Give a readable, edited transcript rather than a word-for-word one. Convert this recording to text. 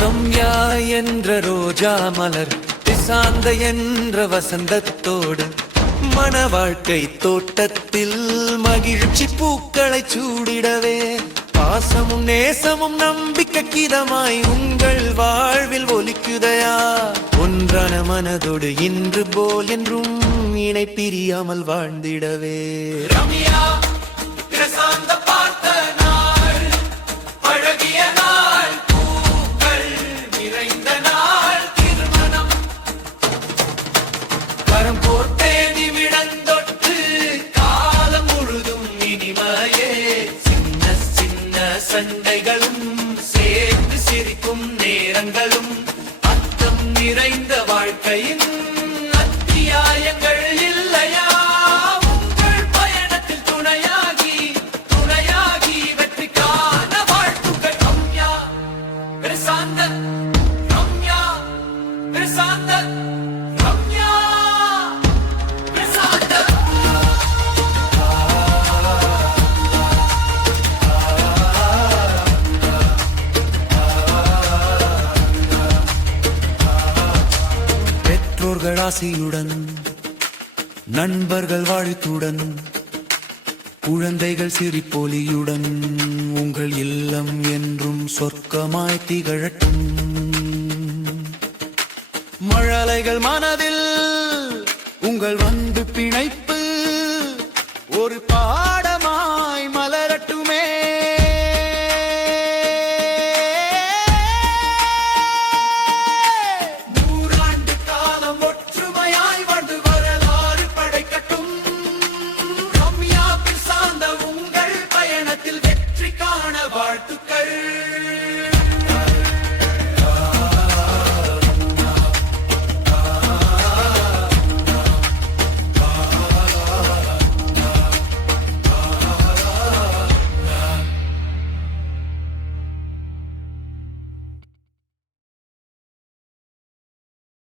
ரம்யா என்ற ரோஜா மலர், சாந்த என்ற வசந்தத்தோடு மன வாழ்க்கை தோட்டத்தில் மகிழ்ச்சி பூக்களை சூடிடவே, பாசமும் நேசமும் நம்பிக்கை கீதமாய் உங்கள் வாழ்வில் ஒலிக்குதையா. ஒன்றான மனதோடு இன்று போல் என்றும் இணை பிரியாமல் வாழ்ந்திடவே. ரம்யா பிரசாந்த பார்த்த நாள், அழகிய நாள், பூக்கள் நிறைந்த நாள், திருமணம் கரம் போர்த்தே நிமிடந்தொட்டு காலம் முழுதும் இனிமையே. சின்ன சின்ன சண்டைகளும் சேர்ந்து சிரிக்கும் நேரங்களும் அர்த்தம் நிறைந்த வாழ்க்கையின் அத்தியாயங்கள் இல்லையா. உங்கள் பயணத்தில் துணையாகி துணையாகி வெற்றி காண வாழ்த்துக்கள். ரம்யா பிரசாந்த, ரம்யா பிரசாந்த, ரம்யா பிரசாந்த. பெற்றோர்கள் ஆசையுடன், நண்பர்கள் வாழ்த்துடன், குழந்தைகள் சிரிப்பொலியுடன் உங்கள் இல்லம் என்றும் சொர்க்கமாய் திகழட்டும். மழலைகள் மனதில் உங்கள் வந்து பிணைப்பு ஒரு பாடமாய் மலரட்டுமே. நூறாண்டு காலம் ஒற்றுமையாய் வாழ்ந்து வரலாறு படைக்கட்டும். ரம்யா பிரசாந்த உங்கள் பயணத்தில் வெற்றி காண வாழ்த்துக்கள்.